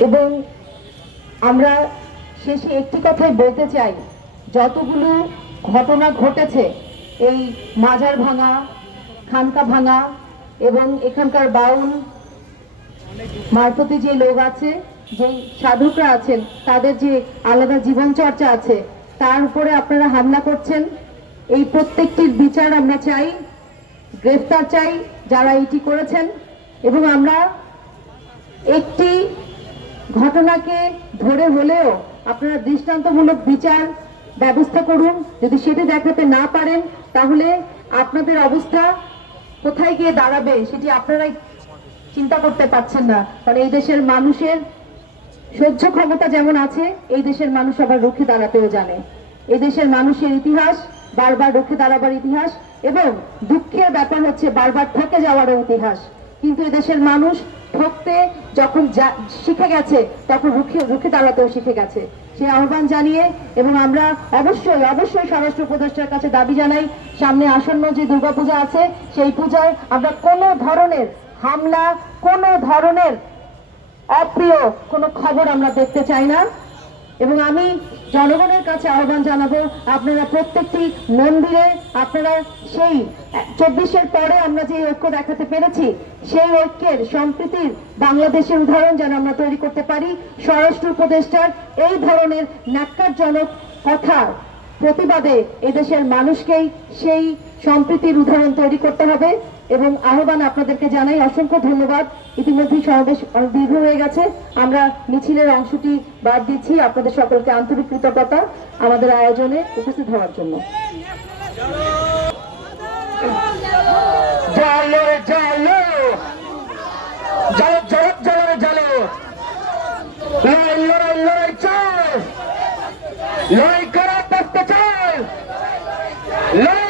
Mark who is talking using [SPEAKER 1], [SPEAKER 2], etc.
[SPEAKER 1] এবং আমরা শেষে একটি কথাই বলতে চাই। যতগুলো ঘটনা ঘটেছে, এই মাজার ভাঙা, খানকা ভাঙা এবং এখানকার বাউল মারফতে যে লোক আছে, যে সাধকরা আছেন, তাদের যে আলাদা জীবন চর্চা আছে, তার উপরে আপনারা হামলা করছেন। এই প্রত্যেকটির বিচার আমরা চাই, গ্রেফতার চাই, যারা এটি করেছেন। এবং আমরা একটি ঘটনাকে ধরে হলেও আপনারা দৃষ্টান্তমূলক বিচার ব্যবস্থা করুন। যদি সেটি দেখাতে না পারেন, তাহলে আপনাদের অবস্থা কোথায় গিয়ে দাঁড়াবে সেটি আপনারাই চিন্তা করতে পারছেন না। কারণ এই দেশের মানুষের সহ্য ক্ষমতা যেমন আছে, এই দেশের মানুষ আবার রুখে দাঁড়াতেও জানে। এই দেশের মানুষের ইতিহাস বারবার রুখে দাঁড়াবার ইতিহাস এবং দুঃখের ব্যাপার হচ্ছে বারবার ঠকে যাওয়ারও ইতিহাস। কিন্তু এই দেশের মানুষ ঠকতে যখন শিখে গেছে, তখন রুখে রুখে দাঁড়াতেও শিখে গেছে। সে আহ্বান জানিয়ে এবং আমরা অবশ্যই অবশ্যই স্বরাষ্ট্র উপদেষ্টার কাছে দাবি জানাই, সামনে আসন্ন যে দুর্গাপূজা আছে, সেই পূজায় আমরা কোনো ধরনের হামলা, কোনো ধরনের অপ্রিয় কোনো খবর আমরা দেখতে চাই না। এবং আমি জনগণের কাছে আহ্বান জানাব, আপনারা প্রত্যেকটি মন্দিরে, আপনারা সেই চব্বিশের পরে আমরা যে ঐক্য দেখাতে পেরেছি, সেই ঐক্যের সম্প্রীতির বাংলাদেশের উদাহরণ যেন আমরা তৈরি করতে পারি। স্বরাষ্ট্র উপদেষ্টার এই ধরনের ন্যাক্কারজনক কথা প্রতিবাদে এদেশের মানুষকেই সেই সম্প্রীতির উদাহরণ তৈরি করতে হবে। এবং আহ্বান আপনাদেরকে জানাই অসংখ্য ধন্যবাদ। ইতিমধ্যেই সমাবেশ দীর্ঘ হয়ে গেছে। আমরা মিছিলের অংশটি বাদ দিচ্ছি। আপনাদের সকলকে আন্তরিক কৃতজ্ঞতা আমাদের আয়োজনে উপস্থিত হওয়ার জন্য।
[SPEAKER 2] লড়াই লড়াই লড়াই চল। করা, করতে চল। লড়াই